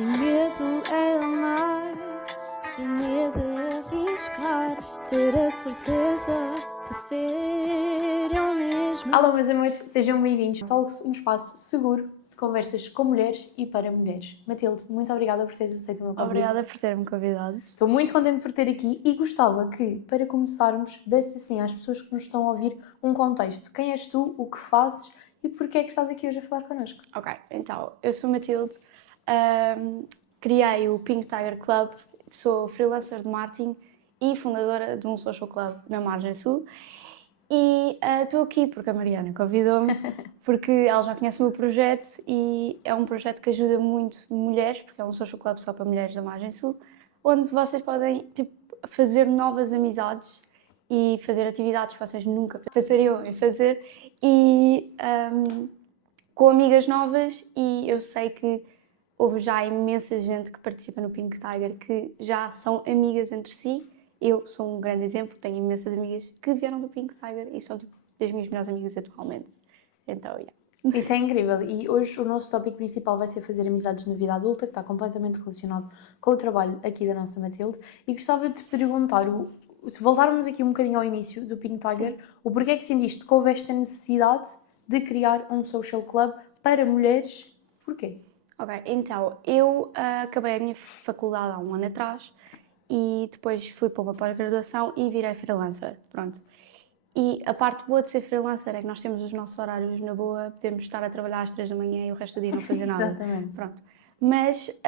Sem medo é amar, sem medo é arriscar, ter a certeza de ser eu mesmo. Olá, meus amores, sejam bem-vindos ao Talks, um espaço seguro de conversas com mulheres e para mulheres. Matilde, muito obrigada por teres aceito o meu convite. Obrigada por ter-me convidado. Estou muito contente por ter aqui e gostava que, para começarmos, desse assim às pessoas que nos estão a ouvir um contexto. Quem és tu, o que fazes e porquê é que estás aqui hoje a falar connosco? Ok, então, eu sou Matilde, criei o Pink Tiger Club, sou freelancer de marketing e fundadora de um social club na Margem Sul. E estou aqui porque a Mariana convidou-me, porque ela já conhece o meu projeto e é um projeto que ajuda muito mulheres, porque é um social club só para mulheres da Margem Sul, onde vocês podem fazer novas amizades e fazer atividades que vocês nunca pensariam em fazer e com amigas novas. E eu sei que houve já imensa gente que participa no Pink Tiger que já são amigas entre si. Eu sou um grande exemplo, tenho imensas amigas que vieram do Pink Tiger e são das minhas melhores amigas atualmente. Então, yeah. Isso é incrível e hoje o nosso tópico principal vai ser fazer amizades na vida adulta, que está completamente relacionado com o trabalho aqui da nossa Matilde. E gostava de te perguntar, se voltarmos aqui um bocadinho ao início do Pink Tiger, sim, o porquê é que sentiste que houve esta necessidade de criar um social club para mulheres? Porquê? Ok, então, eu acabei a minha faculdade há um ano atrás e depois fui para uma pós-graduação e virei freelancer, pronto. E a parte boa de ser freelancer é que nós temos os nossos horários na boa, podemos estar a trabalhar às 3 da manhã e o resto do dia não fazer nada. Exatamente. Pronto. Mas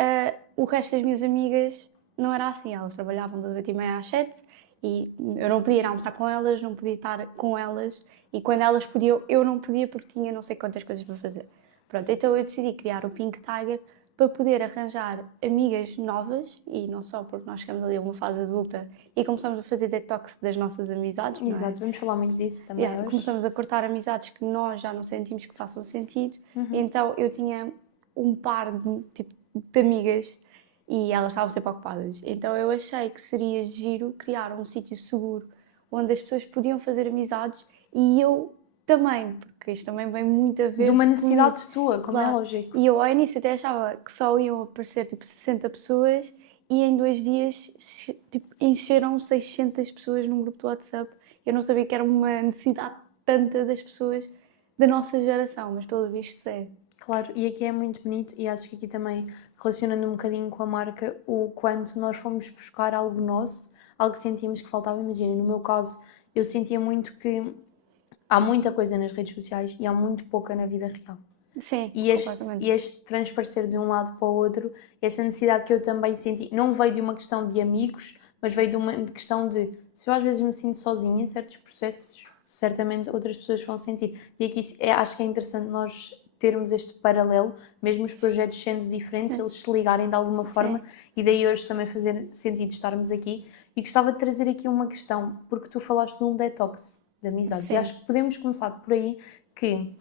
o resto das minhas amigas não era assim, elas trabalhavam das 8h30 às 7 e eu não podia ir almoçar com elas, não podia estar com elas e quando elas podiam, eu não podia porque tinha não sei quantas coisas para fazer. Pronto, então eu decidi criar o Pink Tiger para poder arranjar amigas novas e não só porque nós chegamos ali a uma fase adulta e começamos a fazer detox das nossas amizades. Exato, não é? vamos falar muito disso também hoje. Começamos a cortar amizades que nós já não sentimos que façam sentido. Então eu tinha um par de amigas e elas estavam sempre ocupadas. Então eu achei que seria giro criar um sítio seguro onde as pessoas podiam fazer amizades e eu também, porque isto também vem muito a ver de uma necessidade com... tua, como claro. é lógico. E eu ao início até achava que só iam aparecer 60 pessoas e em 2 dias encheram 600 pessoas num grupo do WhatsApp. Eu não sabia que era uma necessidade tanta das pessoas da nossa geração, mas pelo visto é. Claro, e aqui é muito bonito e acho que aqui também, relacionando um bocadinho com a marca, o quanto nós fomos buscar algo nosso, algo que sentíamos que faltava. Imagina, no meu caso, eu sentia muito que há muita coisa nas redes sociais e há muito pouca na vida real. Sim, E este transparecer de um lado para o outro, esta necessidade que eu também senti, não veio de uma questão de amigos, mas veio de uma questão de, se eu às vezes me sinto sozinha em certos processos, certamente outras pessoas vão sentir. E aqui acho que é interessante nós termos este paralelo, mesmo os projetos sendo diferentes, eles se ligarem de alguma forma. Sim. E daí hoje também fazer sentido estarmos aqui. E gostava de trazer aqui uma questão, porque tu falaste de um detox de amizades. Sim. E acho que podemos começar por aí, que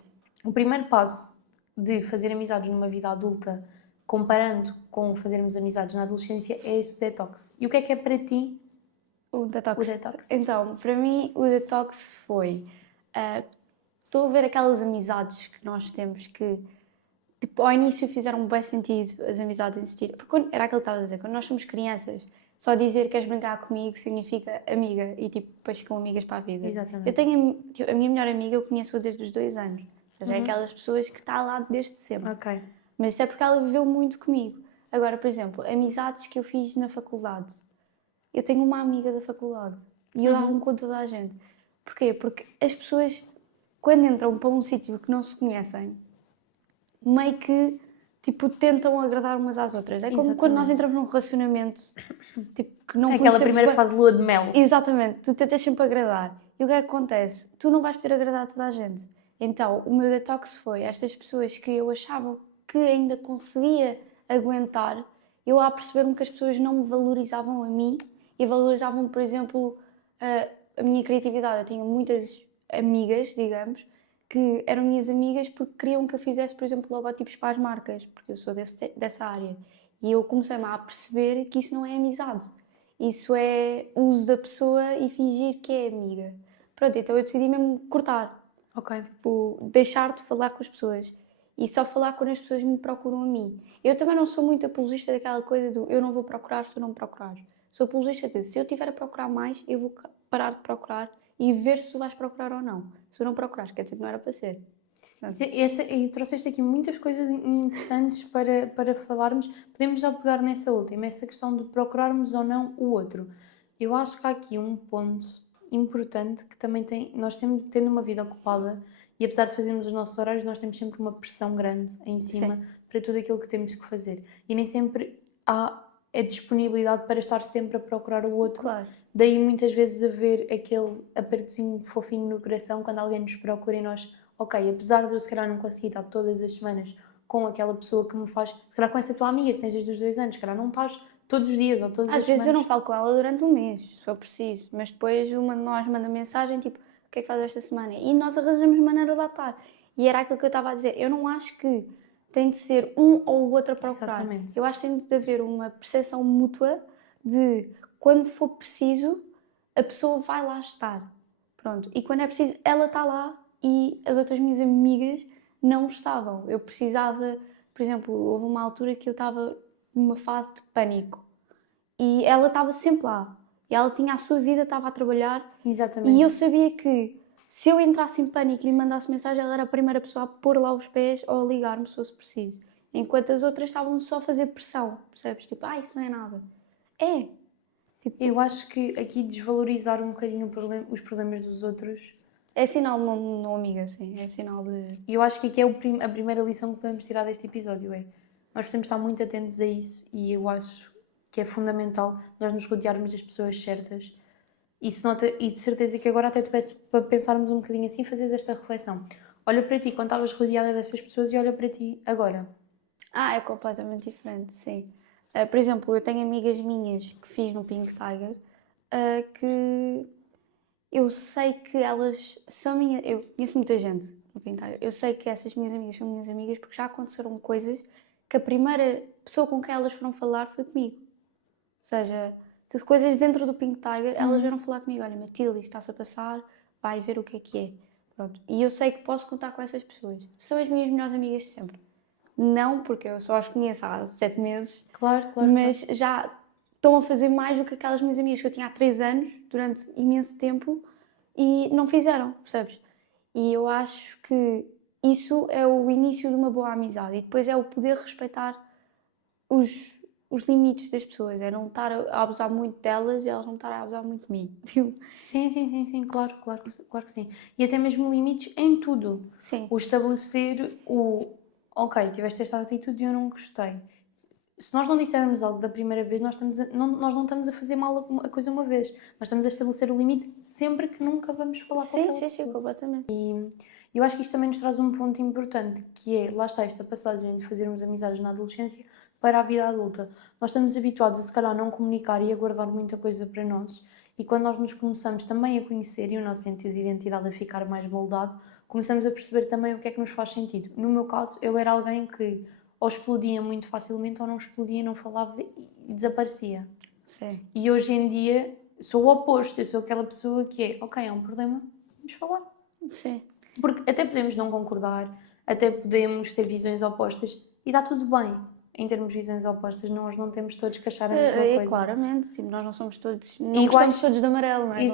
o primeiro passo de fazer amizades numa vida adulta, comparando com fazermos amizades na adolescência, é esse detox. E o que é para ti o detox? O detox? Então, para mim, o detox foi... estou a ver aquelas amizades que nós temos que, tipo, ao início fizeram bem sentido as amizades existirem. Porque era aquilo que estava a dizer, quando nós somos crianças, só dizer que queres brincar comigo significa amiga e, tipo, depois ficam amigas para a vida. Exatamente. Eu tenho a minha melhor amiga, eu conheço-a desde os 2 anos. Ou seja, é aquelas pessoas que está lá desde sempre. Ok. Mas isso é porque ela viveu muito comigo. Agora, por exemplo, amizades que eu fiz na faculdade. Eu tenho uma amiga da faculdade e eu dava-me com toda a gente. Porquê? Porque as pessoas, quando entram para um sítio que não se conhecem, meio que, tipo, tentam agradar umas às outras. É como Exatamente. Quando nós entramos num relacionamento, tipo, que não aquela primeira fase de lua de mel. Exatamente. Tu tentas sempre agradar. E o que é que acontece? Tu não vais poder agradar a toda a gente. Então, o meu detox foi estas pessoas que eu achava que ainda conseguia aguentar, eu a perceber-me que as pessoas não me valorizavam a mim e valorizavam, por exemplo, a minha criatividade. Eu tinha muitas amigas, digamos, que eram minhas amigas porque queriam que eu fizesse, por exemplo, logotipos para as marcas, porque eu sou dessa área. E eu comecei-me a perceber que isso não é amizade. Isso é uso da pessoa e fingir que é amiga. Pronto, então eu decidi mesmo cortar. Ok. Tipo, deixar de falar com as pessoas. e só falar quando as pessoas me procuram a mim. Eu também não sou muito apologista daquela coisa do eu não vou procurar se tu não me procurares. Sou apologista de se eu estiver a procurar mais, eu vou parar de procurar e ver se tu vais procurar ou não. Se tu não procurares, quer dizer que não era para ser. E trouxeste aqui muitas coisas interessantes para falarmos. Podemos já pegar nessa última, essa questão de procurarmos ou não o outro. Eu acho que há aqui um ponto importante que também nós tendo uma vida ocupada e apesar de fazermos os nossos horários, nós temos sempre uma pressão grande em cima para tudo aquilo que temos que fazer. E nem sempre há a disponibilidade para estar sempre a procurar o outro. Claro. Daí muitas vezes haver aquele apertozinho fofinho no coração quando alguém nos procura e nós, ok, apesar de eu se calhar não conseguir estar todas as semanas com aquela pessoa que me faz, se calhar com essa tua amiga que tens desde os 2 anos, se calhar não estás todos os dias ou todas as Às vezes semanas. eu não falo com ela durante um mês, se for preciso, mas depois uma de nós manda mensagem tipo, o que é que faz esta semana? E nós arranjamos maneira de lá estar. E era aquilo que eu estava a dizer, eu não acho que tem de ser um ou o outro a procurar. Exatamente. Eu acho que tem de haver uma percepção mútua de quando for preciso, a pessoa vai lá estar. Pronto. E quando é preciso, ela está lá e as outras minhas amigas não estavam. Eu precisava, por exemplo, houve uma altura que eu estava numa fase de pânico e ela estava sempre lá. E ela tinha a sua vida, estava a trabalhar. Exatamente. E eu sabia que se eu entrasse em pânico e lhe mandasse mensagem, ela era a primeira pessoa a pôr lá os pés ou a ligar-me se fosse preciso. Enquanto as outras estavam só a fazer pressão, percebes? Tipo, isso não é nada. É. Tipo, eu acho que aqui desvalorizar um bocadinho os problemas dos outros é sinal de não amiga, sim. É sinal de... e eu acho que aqui é a primeira lição que podemos tirar deste episódio. Nós podemos estar muito atentos a isso e eu acho que é fundamental nós nos rodearmos das pessoas certas. E de certeza que agora até te peço para pensarmos um bocadinho assim, fazeres esta reflexão. Olha para ti quando estavas rodeada dessas pessoas e olha para ti agora. É completamente diferente, sim. Por exemplo, eu tenho amigas minhas que fiz no Pink Tiger que eu sei que elas são minhas... Eu conheço muita gente no Pink Tiger. Eu sei que essas minhas amigas são minhas amigas porque já aconteceram coisas que a primeira pessoa com quem elas foram falar foi comigo. Ou seja, coisas dentro do Pink Tiger, elas vieram falar comigo, olha, Matilde, isto está-se a passar, vai ver o que é. Pronto. E eu sei que posso contar com essas pessoas. São as minhas melhores amigas de sempre. Não porque eu só as conheço há 7 meses, Claro. mas já estão a fazer mais do que aquelas minhas amigas que eu tinha há 3 anos, durante imenso tempo, e não fizeram, percebes? E eu acho que isso é o início de uma boa amizade e depois é o poder respeitar os limites das pessoas, é não estar a abusar muito delas e elas não estarem a abusar muito de mim. Sim, claro que sim. E até mesmo limites em tudo. Sim. O estabelecer ok, tiveste esta atitude e eu não gostei. Se nós não dissermos algo da primeira vez, nós não estamos a fazer mal a coisa uma vez. Nós estamos a estabelecer o limite sempre que nunca vamos falar com aquela pessoa. Sim, completamente. E eu acho que isto também nos traz um ponto importante, que é, lá está esta passagem de fazermos amizades na adolescência para a vida adulta. Nós estamos habituados a, se calhar, não comunicar e a guardar muita coisa para nós. E quando nós nos começamos também a conhecer e o nosso sentido de identidade a ficar mais moldado, começamos a perceber também o que é que nos faz sentido. No meu caso, eu era alguém que ou explodia muito facilmente ou não explodia, não falava e desaparecia. Sim. E hoje em dia sou o oposto. Eu sou aquela pessoa que é, ok, há um problema, vamos falar. Sim. Porque até podemos não concordar, até podemos ter visões opostas e dá tudo bem. Em termos de visões opostas, nós não temos todos que achar a mesma coisa. Claramente, tipo, nós não somos todos, iguais, todos de amarelo, não é?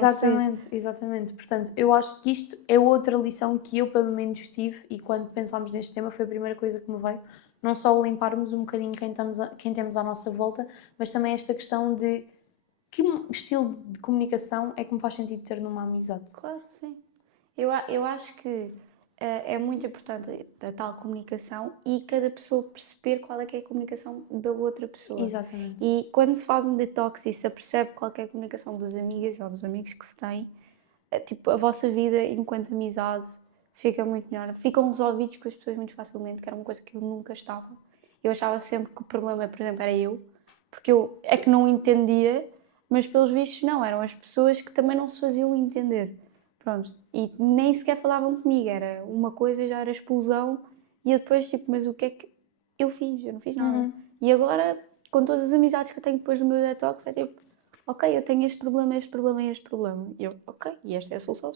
Exatamente. Portanto, eu acho que isto é outra lição que eu, pelo menos, tive e quando pensámos neste tema foi a primeira coisa que me veio. Não só o limparmos um bocadinho quem temos à nossa volta, mas também esta questão de que estilo de comunicação é que me faz sentido ter numa amizade. Claro, sim. Eu acho que é muito importante a tal comunicação e cada pessoa perceber qual é que é a comunicação da outra pessoa. Exatamente. E quando se faz um detox e se apercebe qual é a comunicação das amigas ou dos amigos que se têm, tipo, a vossa vida enquanto amizade fica muito melhor. Ficam resolvidos com as pessoas muito facilmente, que era uma coisa que eu nunca estava. Eu achava sempre que o problema, por exemplo, era eu, porque eu é que não entendia, mas pelos vistos não, eram as pessoas que também não se faziam entender. Pronto. E nem sequer falavam comigo, era uma coisa, já era explosão, e eu depois, tipo, mas o que é que eu fiz? Eu não fiz nada. E agora, com todas as amizades que eu tenho depois do meu detox, é tipo, ok, eu tenho este problema, este problema e este problema. E eu, ok, e esta é a solução,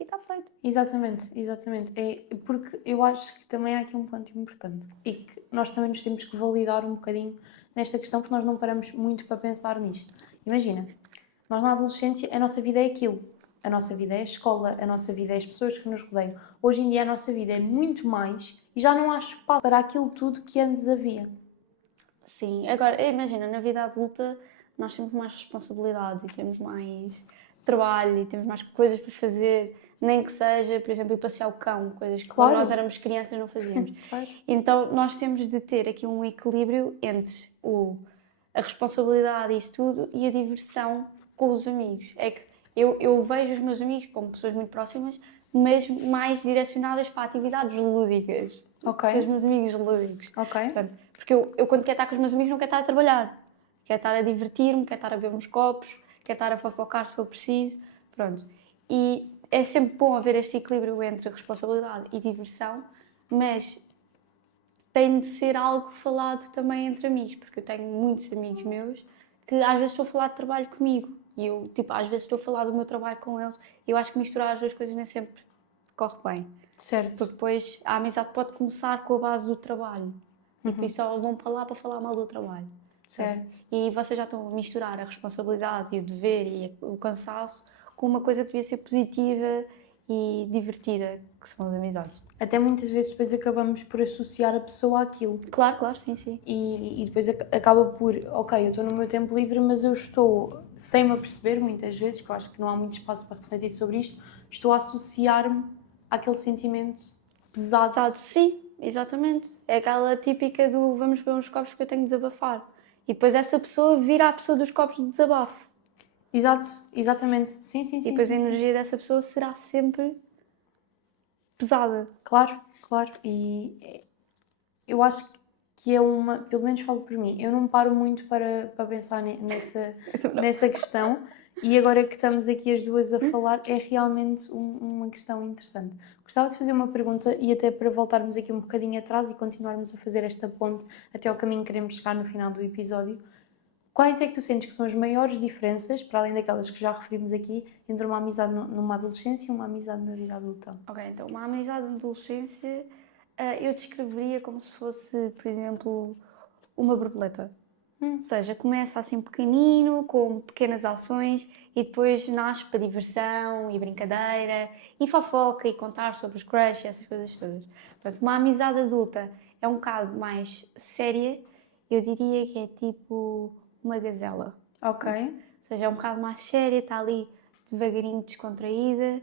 e está feito. Exatamente, exatamente. É porque eu acho que também há aqui um ponto importante e que nós também nos temos que validar um bocadinho nesta questão, porque nós não paramos muito para pensar nisto. Imagina, nós na adolescência a nossa vida é aquilo. A nossa vida é a escola, a nossa vida é as pessoas que nos rodeiam. Hoje em dia a nossa vida é muito mais e já não há espaço para aquilo tudo que antes havia. Sim, agora imagina, na vida adulta nós temos mais responsabilidades e temos mais trabalho e temos mais coisas para fazer, nem que seja, por exemplo, ir passear o cão, coisas que Claro. quando nós éramos crianças não fazíamos. Claro. Então nós temos de ter aqui um equilíbrio entre a responsabilidade e isso tudo e a diversão com os amigos. É que eu vejo os meus amigos como pessoas muito próximas, mas mais direcionadas para atividades lúdicas. Ok. São os meus amigos lúdicos. Ok. Portanto, porque eu quando quero estar com os meus amigos não quero estar a trabalhar. Quero estar a divertir-me, quero estar a beber uns copos, quero estar a fofocar se for preciso. Pronto. E é sempre bom haver este equilíbrio entre responsabilidade e diversão, mas tem de ser algo falado também entre amigos, porque eu tenho muitos amigos meus que às vezes estou a falar de trabalho comigo e eu, tipo, às vezes estou a falar do meu trabalho com eles e eu acho que misturar as duas coisas nem sempre corre bem. Certo. Porque depois a amizade pode começar com a base do trabalho. E só vão para lá para falar mal do trabalho. Certo. E vocês já estão a misturar a responsabilidade e o dever e o cansaço com uma coisa que devia ser positiva e divertida, que são as amizades. Até muitas vezes depois acabamos por associar a pessoa àquilo. Claro, sim. E depois acaba por, ok, eu estou no meu tempo livre, mas eu estou, sem me aperceber muitas vezes, que eu acho que não há muito espaço para refletir sobre isto, estou a associar-me àquele sentimento pesado. Sim, exatamente. É aquela típica do vamos beber uns copos porque eu tenho de desabafar. E depois essa pessoa vira a pessoa dos copos de desabafo. Exato, exatamente. Sim. E depois a energia dessa pessoa será sempre pesada. Claro. E eu acho que é uma, pelo menos falo por mim, eu não paro muito para pensar nessa questão. E agora que estamos aqui as duas a falar, é realmente uma questão interessante. Gostava de fazer uma pergunta e até para voltarmos aqui um bocadinho atrás e continuarmos a fazer esta ponte até ao caminho que queremos chegar no final do episódio. Quais é que tu sentes que são as maiores diferenças, para além daquelas que já referimos aqui, entre uma amizade numa adolescência e uma amizade na vida adulta? Ok, então uma amizade na adolescência eu descreveria como se fosse, por exemplo, uma borboleta. Ou seja, começa assim pequenino, com pequenas ações e depois nasce para diversão e brincadeira e fofoca e contar sobre os crush e essas coisas todas. Portanto, uma amizade adulta é um bocado mais séria, eu diria que é tipo uma gazela. Ok. Ou seja, é um bocado mais séria, está ali devagarinho descontraída,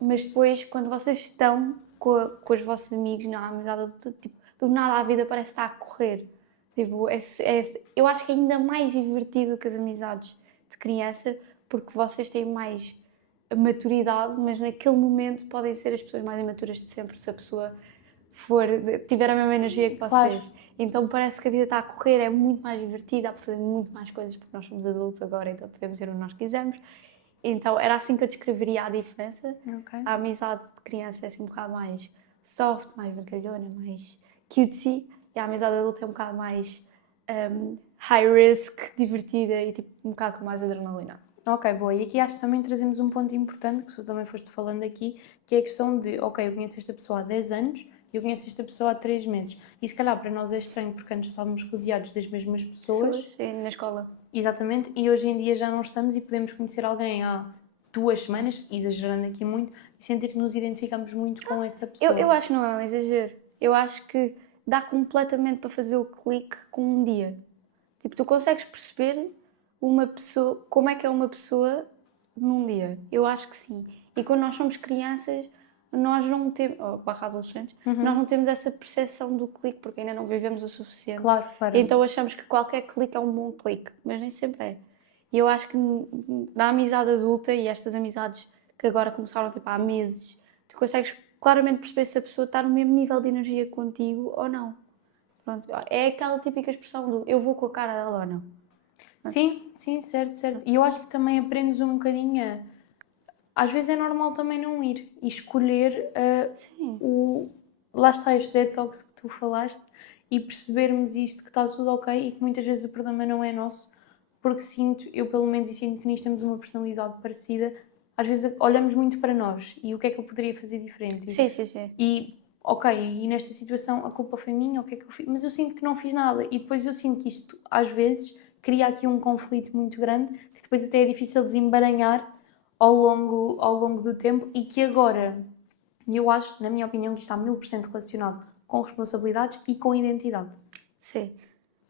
mas depois quando vocês estão com os vossos amigos na amizade adulta, tipo, do nada a vida parece estar a correr. Tipo, eu acho que é ainda mais divertido que as amizades de criança, porque vocês têm mais maturidade, mas naquele momento podem ser as pessoas mais imaturas de sempre, se a pessoa tiver a mesma energia que vocês. Claro. Então parece que a vida está a correr, é muito mais divertida, há para fazer muito mais coisas, porque nós somos adultos agora, então podemos ser o que nós quisermos. Então era assim que eu descreveria a diferença. Ok. A amizade de criança é assim um bocado mais soft, mais brincalhona, mais cutesy. E a amizade adulta é um bocado mais high risk, divertida e tipo, um bocado com mais adrenalina. Ok, boa. E aqui acho que também trazemos um ponto importante, que tu também foste falando aqui, que é a questão de, ok, eu conheço esta pessoa há 10 anos e eu conheço esta pessoa há 3 meses. E se calhar para nós é estranho, porque antes estávamos rodeados das mesmas pessoas. Na escola. Exatamente. E hoje em dia já não estamos e podemos conhecer alguém há 2 semanas, exagerando aqui muito, e sentir que nos identificamos muito com essa pessoa. Eu acho que não é um exagero. Eu acho que dá completamente para fazer o clique com um dia. Tipo, tu consegues perceber uma pessoa, como é que é uma pessoa num dia. Eu acho que sim. E quando nós somos crianças, nós não temos, barra adolescentes, nós não temos essa percepção do clique, porque ainda não vivemos o suficiente. Claro. Então achamos que qualquer clique é um bom clique, mas nem sempre é. E eu acho que na amizade adulta, e estas amizades que agora começaram tipo, há meses, tu consegues claramente perceber se a pessoa está no mesmo nível de energia contigo ou não. Pronto, é aquela típica expressão do eu vou com a cara dela ou não. Sim, certo. E eu acho que também aprendes um bocadinho às vezes é normal também não ir e escolher lá está este detox que tu falaste e percebermos isto, que está tudo ok e que muitas vezes o problema não é nosso, porque eu pelo menos, e sinto que nisto temos uma personalidade parecida, às vezes olhamos muito para nós e o que é que eu poderia fazer diferente. Sim. E, ok, e nesta situação a culpa foi minha, o que é que eu fiz? Mas eu sinto que não fiz nada e depois eu sinto que isto, às vezes, cria aqui um conflito muito grande que depois até é difícil desembaraçar ao longo do tempo e que agora, eu acho, na minha opinião, que está 1000% relacionado com responsabilidades e com identidade. Sim.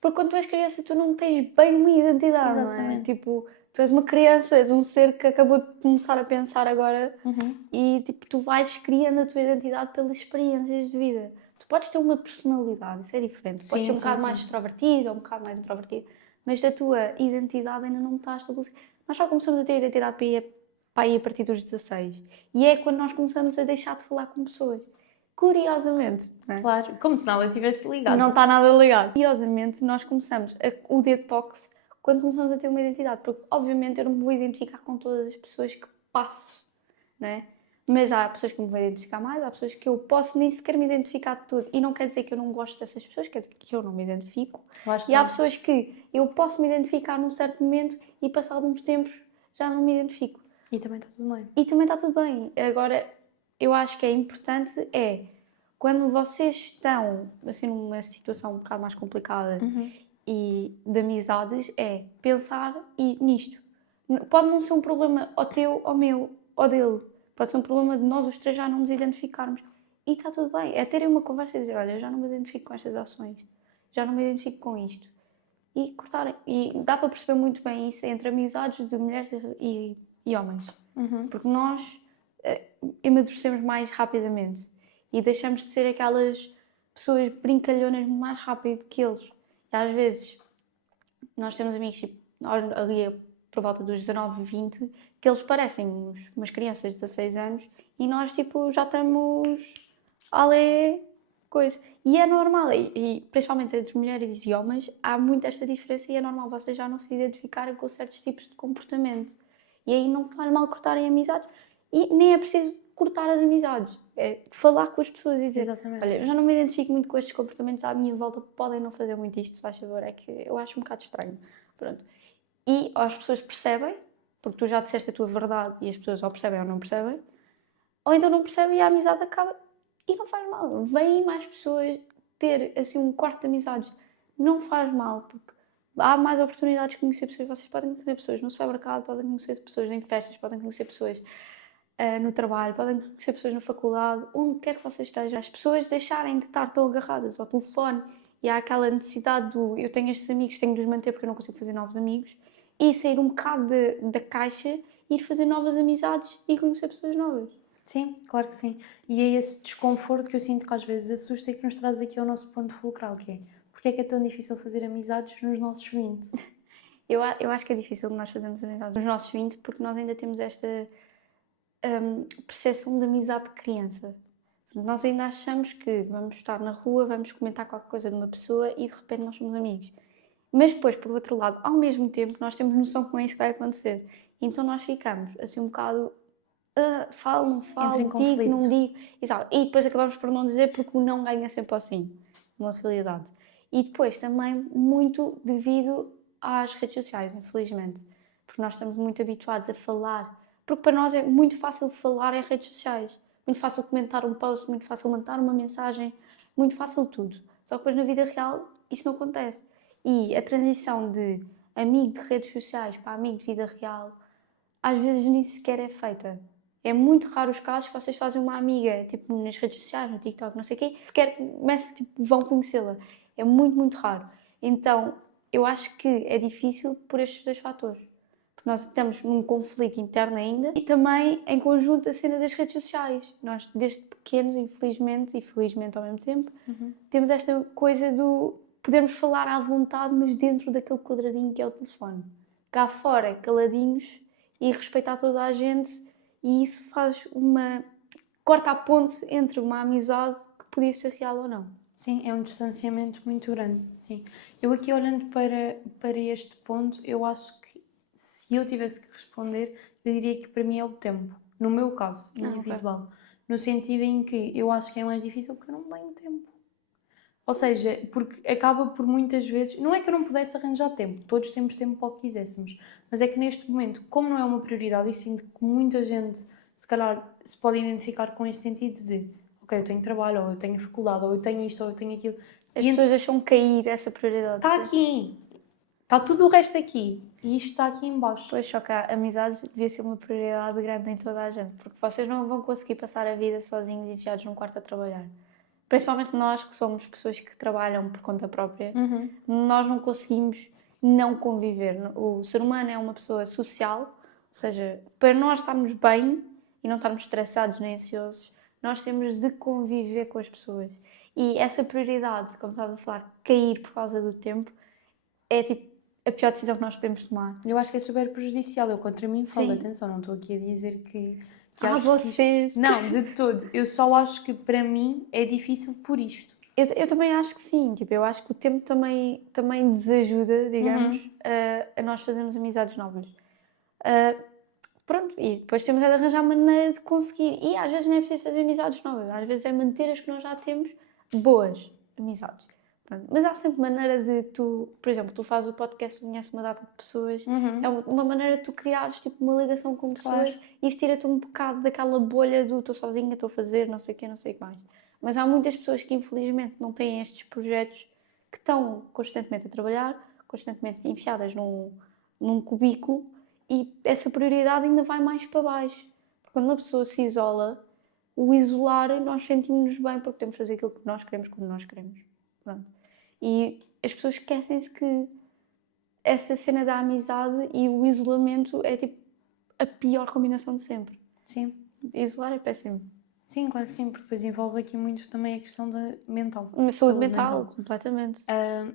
Porque quando tu és criança, tu não tens bem uma identidade, não é? Exatamente. Tipo, tu és uma criança, és um ser que acabou de começar a pensar agora e, tipo, tu vais criando a tua identidade pelas experiências de vida. Tu podes ter uma personalidade, isso é diferente. Tu podes ser um bocado mais extrovertido ou um bocado mais introvertido, mas a tua identidade ainda não está estabelecida. Nós só começamos a ter identidade para ir a partir dos 16. E é quando nós começamos a deixar de falar com pessoas. Curiosamente, não é? Claro, como se nada tivesse ligado. Não está nada ligado. Curiosamente, nós começamos o detox quando começamos a ter uma identidade, porque obviamente eu não me vou identificar com todas as pessoas que passo, não é? Mas há pessoas que me vão identificar mais, há pessoas que eu posso nem sequer me identificar de tudo. E não quer dizer que eu não gosto dessas pessoas, quer dizer que eu não me identifico. E há pessoas que eu posso me identificar num certo momento e passado uns tempos já não me identifico. E também está tudo bem. E também está tudo bem. Agora, eu acho que é importante quando vocês estão assim numa situação um bocado mais complicada e de amizades, pensar nisto. Pode não ser um problema ou teu, ou meu, ou dele. Pode ser um problema de nós os três já não nos identificarmos. E está tudo bem. É terem uma conversa e dizer, olha, eu já não me identifico com estas ações. Já não me identifico com isto. E cortarem. E dá para perceber muito bem isso entre amizades de mulheres e homens. Porque nós amadurecemos mais rapidamente e deixamos de ser aquelas pessoas brincalhonas mais rápido que eles. E às vezes nós temos amigos tipo, ali por volta dos 19, 20, que eles parecem umas crianças de 16 anos e nós tipo já estamos ali coisa. E é normal, e principalmente entre mulheres e homens há muito esta diferença e é normal vocês já não se identificarem com certos tipos de comportamento. E aí não faz mal cortarem amizades e nem é preciso cortar as amizades. É falar com as pessoas e dizer, Exatamente. olha, eu já não me identifico muito com estes comportamentos à minha volta, podem não fazer muito isto, se faz favor, é que eu acho um bocado estranho. Pronto. E as pessoas percebem, porque tu já disseste a tua verdade e as pessoas ou percebem ou não percebem, ou então não percebem e a amizade acaba. E não faz mal. Vêm mais pessoas ter assim um quarto de amizades. Não faz mal, porque há mais oportunidades de conhecer pessoas. Vocês podem conhecer pessoas no supermercado, podem conhecer pessoas em festas, podem conhecer pessoas no trabalho, podem conhecer pessoas na faculdade, onde quer que vocês estejam. As pessoas deixarem de estar tão agarradas ao telefone e há aquela necessidade do eu tenho estes amigos, tenho de os manter porque eu não consigo fazer novos amigos, e sair um bocado da caixa, ir fazer novas amizades e conhecer pessoas novas. Sim, claro que sim. E é esse desconforto que eu sinto que às vezes assusta e que nos traz aqui ao nosso ponto fulcral, que é porque é que é tão difícil fazer amizades nos nossos 20? Eu acho que é difícil nós fazermos amizades nos nossos 20 porque nós ainda temos esta percepção de amizade de criança. Nós ainda achamos que vamos estar na rua, vamos comentar qualquer coisa de uma pessoa e de repente nós somos amigos. Mas depois, por outro lado, ao mesmo tempo, nós temos noção que não é isso que vai acontecer. Então nós ficamos assim um bocado falo, não falo, digo, não digo. E depois acabamos por não dizer porque o não ganha sempre assim. Uma realidade. E depois também muito devido às redes sociais, infelizmente. Porque nós estamos muito habituados a falar. Porque para nós é muito fácil falar em redes sociais. Muito fácil comentar um post, muito fácil mandar uma mensagem, muito fácil tudo. Só que depois na vida real isso não acontece. E a transição de amigo de redes sociais para amigo de vida real às vezes nem sequer é feita. É muito raro os casos que vocês fazem uma amiga, tipo, nas redes sociais, no TikTok, não sei o quê, sequer vão conhecê-la. É muito, muito raro. Então, eu acho que é difícil por estes dois fatores. Porque nós estamos num conflito interno ainda e também, em conjunto, a cena das redes sociais. Nós, desde pequenos, infelizmente e felizmente ao mesmo tempo, temos esta coisa do podermos falar à vontade, mas dentro daquele quadradinho que é o telefone. Cá fora, caladinhos e respeitar toda a gente. E isso corta a ponte entre uma amizade que podia ser real ou não. Sim, é um distanciamento muito grande, sim. Eu aqui olhando para este ponto, eu acho que se eu tivesse que responder, eu diria que para mim é o tempo. No meu caso, individual. Okay. No sentido em que eu acho que é mais difícil porque eu não tenho tempo. Ou seja, porque acaba por muitas vezes... Não é que eu não pudesse arranjar tempo, todos temos tempo para o que quiséssemos, mas é que neste momento, como não é uma prioridade, e sinto que muita gente, se calhar, se pode identificar com este sentido de ok, eu tenho trabalho, ou eu tenho faculdade, ou eu tenho isto, ou eu tenho aquilo. As pessoas deixam cair essa prioridade. Está aqui, está tudo o resto aqui, e isto está aqui em baixo. Pois, só que a amizades devia ser uma prioridade grande em toda a gente, porque vocês não vão conseguir passar a vida sozinhos enfiados num quarto a trabalhar. Principalmente nós que somos pessoas que trabalham por conta própria, nós não conseguimos não conviver. O ser humano é uma pessoa social, ou seja, para nós estarmos bem e não estarmos estressados nem ansiosos, nós temos de conviver com as pessoas. E essa prioridade, como estava a falar, cair por causa do tempo, é tipo a pior decisão que nós podemos tomar. Eu acho que é super prejudicial. Eu contra mim falo, Sim. atenção, não estou aqui a dizer que Ah, vocês! Não, de todo. Eu só acho que para mim é difícil por isto. Eu também acho que sim, tipo, eu acho que o tempo também desajuda, digamos, a nós fazermos amizades novas. Pronto, e depois temos é de arranjar maneira de conseguir. E às vezes não é preciso fazer amizades novas, às vezes é manter as que nós já temos boas amizades. Pronto. Mas há sempre maneira de tu, por exemplo, tu fazes o podcast, conheces uma data de pessoas, é uma maneira de tu criares tipo, uma ligação com pessoas e isso tira-te um bocado daquela bolha do estou sozinha, estou a fazer, não sei o quê, não sei o que mais. Mas há muitas pessoas que infelizmente não têm estes projetos que estão constantemente a trabalhar, constantemente enfiadas num cubículo e essa prioridade ainda vai mais para baixo. Porque quando uma pessoa se isola, o isolar nós sentimos-nos bem porque podemos fazer aquilo que nós queremos quando nós queremos. Pronto. E as pessoas esquecem-se que essa cena da amizade e o isolamento é tipo a pior combinação de sempre. Sim. Isolar é péssimo. Sim, claro que sim, porque depois envolve aqui muito também a questão da mental. Saúde mental, completamente.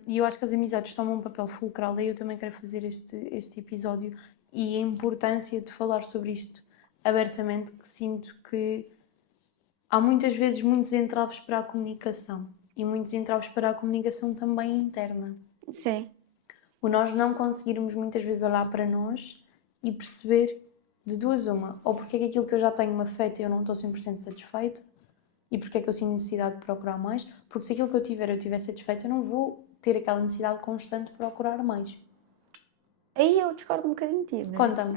E eu acho que as amizades tomam um papel fulcral, e eu também quero fazer este episódio e a importância de falar sobre isto abertamente, que sinto que há muitas vezes muitos entraves para a comunicação e muitos entraves para a comunicação também interna. Sim. O nós não conseguirmos muitas vezes olhar para nós e perceber de duas uma, ou porque é que aquilo que eu já tenho me afeta e eu não estou 100% satisfeita, e porque é que eu sinto necessidade de procurar mais, porque se aquilo que eu estiver satisfeita, eu não vou ter aquela necessidade constante de procurar mais. Aí eu discordo um bocadinho de ti. Conta-me.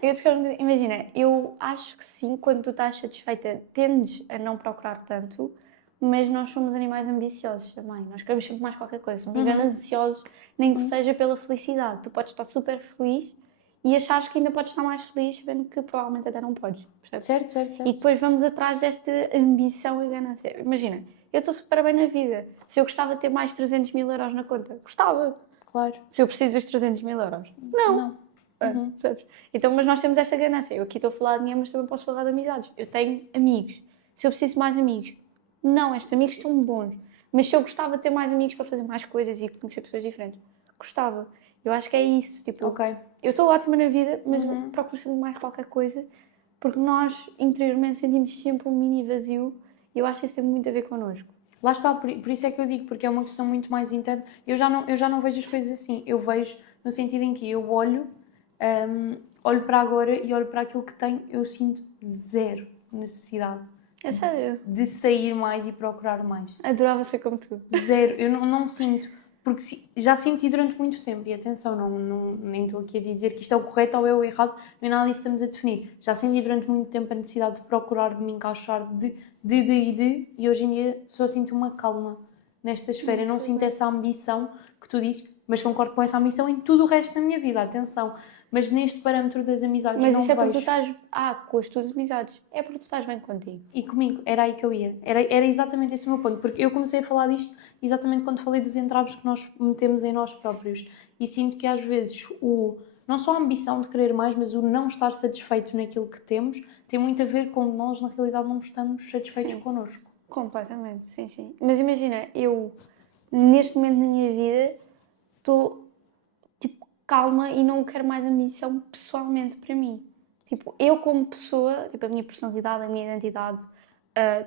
Eu discordo um bocadinho. Imagina, eu acho que sim, quando tu estás satisfeita, tendes a não procurar tanto, mas nós somos animais ambiciosos também. Nós queremos sempre mais qualquer coisa. Somos gananciosos, nem que seja pela felicidade. Tu podes estar super feliz e achares que ainda podes estar mais feliz, sabendo que provavelmente até não podes. Percebes? Certo. E depois vamos atrás desta ambição e ganância. Imagina, eu estou super bem na vida. Se eu gostava de ter mais 300 mil euros na conta, gostava. Claro. Se eu preciso dos 300 mil euros, não. Sabes? Então, mas nós temos esta ganância. Eu aqui estou a falar de dinheiro, mas também posso falar de amizades. Eu tenho amigos. Se eu preciso de mais amigos, não, estes amigos estão bons. Mas se eu gostava de ter mais amigos para fazer mais coisas e conhecer pessoas diferentes, gostava. Eu acho que é isso. Tipo, Ok. eu estou ótima na vida, mas procuro sempre mais qualquer coisa, porque nós interiormente sentimos sempre um mini vazio e eu acho que isso tem muito a ver connosco. Lá está, por isso é que eu digo, porque é uma questão muito mais interna. Eu já não vejo as coisas assim. Eu vejo no sentido em que eu olho para agora e olho para aquilo que tenho, eu sinto zero necessidade. É sério? De sair mais e procurar mais. Adorava ser como tu. Zero. Eu não sinto, porque já senti durante muito tempo, e atenção, nem estou aqui a dizer que isto é o correto ou é o errado, nem nada disso estamos a definir. Já senti durante muito tempo a necessidade de procurar, de me encaixar, e hoje em dia só sinto uma calma nesta esfera. Eu não sinto essa ambição que tu dizes, mas concordo com essa ambição em tudo o resto da minha vida, atenção. Mas neste parâmetro das amizades mas não isso é porque vejo. tu estás com as tuas amizades. É porque tu estás bem contigo. E comigo, era aí que eu ia. Era exatamente esse o meu ponto. Porque eu comecei a falar disto exatamente quando falei dos entraves que nós metemos em nós próprios. E sinto que às vezes não só a ambição de querer mais, mas o não estar satisfeito naquilo que temos, tem muito a ver com nós, na realidade, não estamos satisfeitos connosco. Completamente, sim. Mas imagina, eu, neste momento na minha vida, estou calma e não quero mais ambição pessoalmente para mim. Tipo, eu como pessoa, tipo, a minha personalidade, a minha identidade,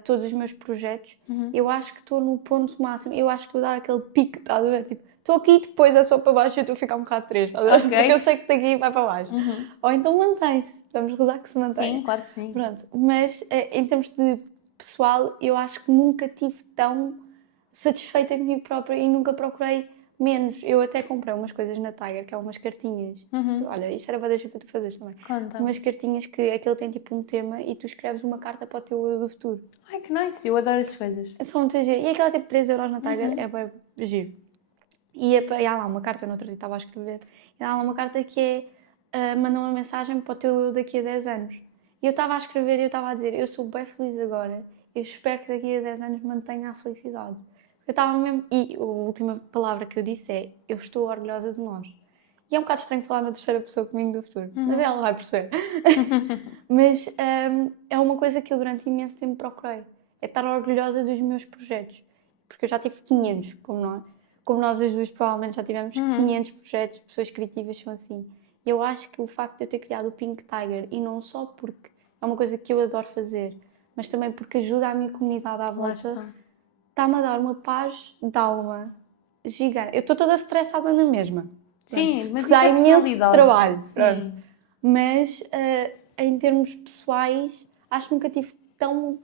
todos os meus projetos, eu acho que estou no ponto máximo. Eu acho que estou a dar aquele pique, estás a ver? Tipo, estou aqui, depois é só para baixo e eu estou a ficar um bocado triste, estás a ver? Okay. Porque eu sei que daqui vai para baixo. Ou então mantém-se. Vamos rezar que se mantenha. Sim, claro que sim. Pronto. Mas em termos de pessoal, eu acho que nunca tive tão satisfeita comigo própria e nunca procurei menos. Eu até comprei umas coisas na Tiger, que é umas cartinhas. Olha, isto era para deixar para tu fazeres também. Conta. Umas cartinhas que aquilo tem tipo um tema e tu escreves uma carta para o teu eu do futuro. Ai, que nice, eu adoro essas coisas. São muito giro. E aquela tipo 3€ na Tiger é bem giro. E há lá uma carta, eu no outro dia estava a escrever, e há lá uma carta que é manda uma mensagem para o teu eu daqui a 10 anos. E eu estava a escrever e eu estava a dizer, eu sou bem feliz agora, eu espero que daqui a 10 anos mantenha a felicidade. Eu estava mesmo... E a última palavra que eu disse é, eu estou orgulhosa de nós. E é um bocado estranho falar na terceira pessoa comigo do futuro, mas ela vai perceber. Mas é uma coisa que eu durante imenso tempo procurei, é estar orgulhosa dos meus projetos. Porque eu já tive 500, como nós as duas provavelmente já tivemos 500 projetos, pessoas criativas são assim. E eu acho que o facto de eu ter criado o Pink Tiger, e não só porque é uma coisa que eu adoro fazer, mas também porque ajuda a minha comunidade à volta, está-me a dar uma paz de alma gigante. Eu estou toda estressada na mesma. Sim, mas dá isso é imenso personalidade. trabalho. Sim. Pronto. Mas em termos pessoais, acho que nunca estive tão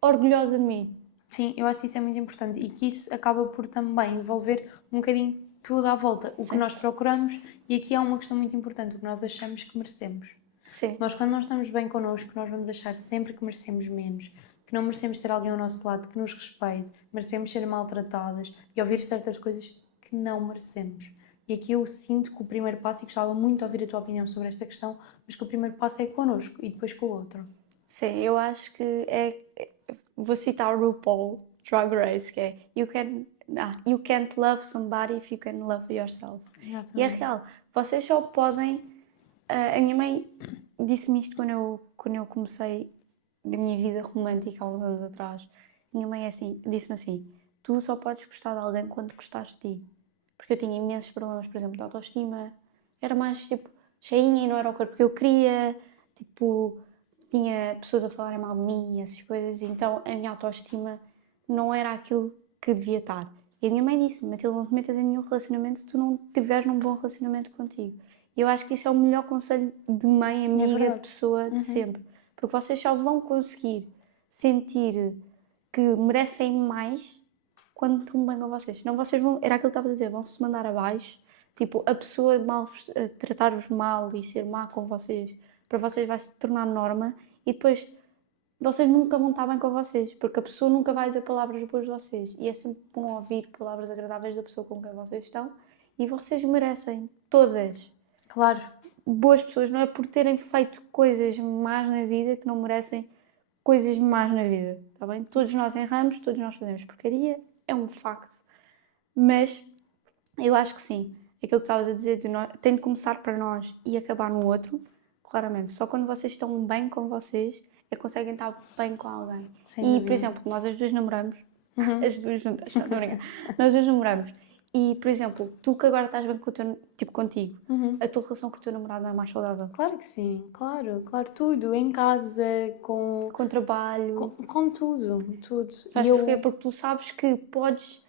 orgulhosa de mim. Sim, eu acho que isso é muito importante e que isso acaba por também envolver um bocadinho tudo à volta, o que nós procuramos, e aqui há uma questão muito importante, o que nós achamos que merecemos. Sim. Nós, quando não estamos bem connosco, nós vamos achar sempre que merecemos menos, que não merecemos ter alguém ao nosso lado que nos respeite, merecemos ser maltratadas e ouvir certas coisas que não merecemos. E aqui eu sinto que o primeiro passo, e gostava muito de ouvir a tua opinião sobre esta questão, mas que o primeiro passo é connosco e depois com o outro. Sim, eu acho que vou citar o RuPaul Drag Race, que é you can't love somebody if you can love yourself. Exatamente. E é real, vocês só podem... a minha mãe disse-me isto quando eu comecei da minha vida romântica há uns anos atrás. Minha mãe disse-me assim, tu só podes gostar de alguém quando gostares de ti. Porque eu tinha imensos problemas, por exemplo, de autoestima. Era mais, tipo, cheinha e não era o corpo que eu queria. Tipo, tinha pessoas a falarem mal de mim, essas coisas. Então, a minha autoestima não era aquilo que devia estar. E a minha mãe disse-me, Matilde, não te metas em nenhum relacionamento se tu não tiveres num bom relacionamento contigo. E eu acho que isso é o melhor conselho de mãe, amiga, de pessoa, de sempre. Porque vocês só vão conseguir sentir que merecem mais quando estão bem com vocês. Senão vocês vão, era aquilo que eu estava a dizer, vão se mandar abaixo. Tipo, a pessoa tratar-vos mal e ser má com vocês, para vocês vai se tornar norma e depois vocês nunca vão estar bem com vocês, porque a pessoa nunca vai dizer palavras boas de vocês. E é sempre bom ouvir palavras agradáveis da pessoa com quem vocês estão e vocês merecem todas. Claro. Boas pessoas, não é por terem feito coisas más na vida que não merecem coisas más na vida, está bem? Todos nós erramos, todos nós fazemos porcaria, é um facto. Mas eu acho que sim, aquilo que estavas a dizer, tem de começar para nós e acabar no outro, claramente. Só quando vocês estão bem com vocês é que conseguem estar bem com alguém. Sem e, dúvida. por exemplo, nós as duas namoramos, as duas juntas, não brincar, nós duas namoramos. E, por exemplo, tu que agora estás bem com o teu, tipo, contigo, a tua relação com o teu namorado é mais saudável? Claro que sim, claro, tudo, em casa, com trabalho, com tudo. Sabes porquê? Porque tu sabes que podes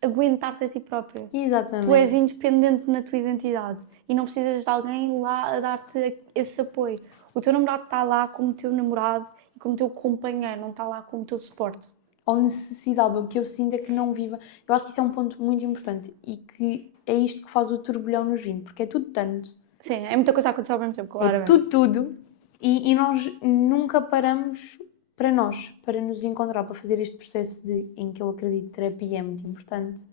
aguentar-te a ti própria. Exatamente. Tu és independente na tua identidade e não precisas de alguém lá a dar-te esse apoio. O teu namorado está lá como teu namorado e como teu companheiro, não está lá como teu suporte. Ou necessidade, o que eu sinto é que não viva. Eu acho que isso é um ponto muito importante e que é isto que faz o turbilhão nos 20, porque é tudo tanto. Sim, é muita coisa a acontecer ao mesmo tempo, claro. É tudo. E nós nunca paramos para nós, para nos encontrar, para fazer este processo em que eu acredito que terapia é muito importante.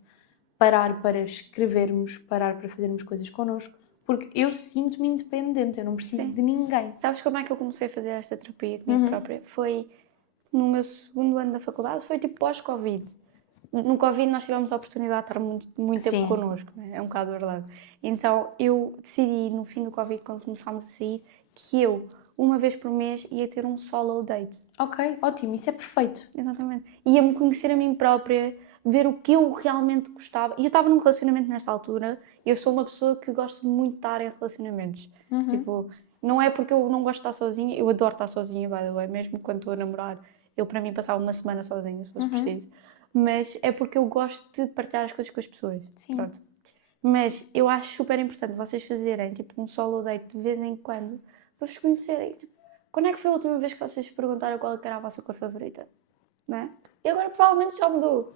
Parar para escrevermos, parar para fazermos coisas connosco, porque eu sinto-me independente, eu não preciso de ninguém. Sabes como é que eu comecei a fazer esta terapia comigo própria? Foi no meu segundo ano da faculdade, foi tipo pós-Covid. No Covid nós tivemos a oportunidade de estar muito tempo connosco, né? É um bocado verdade. Então eu decidi no fim do Covid, quando começámos a sair, que eu, uma vez por mês, ia ter um solo date. Ok, ótimo, isso é perfeito. Exatamente. Ia-me conhecer a mim própria, ver o que eu realmente gostava. E eu estava num relacionamento nesta altura, e eu sou uma pessoa que gosto muito de estar em relacionamentos. Tipo, não é porque eu não gosto de estar sozinha, eu adoro estar sozinha, by the way, mesmo quando estou a namorar. Eu, para mim, passava uma semana sozinha, se fosse preciso. Mas é porque eu gosto de partilhar as coisas com as pessoas. Sim. Pronto. Mas eu acho super importante vocês fazerem, tipo, um solo date de vez em quando, para vos conhecerem. Tipo, quando é que foi a última vez que vocês perguntaram qual era a vossa cor favorita? Não é? E agora provavelmente já mudou.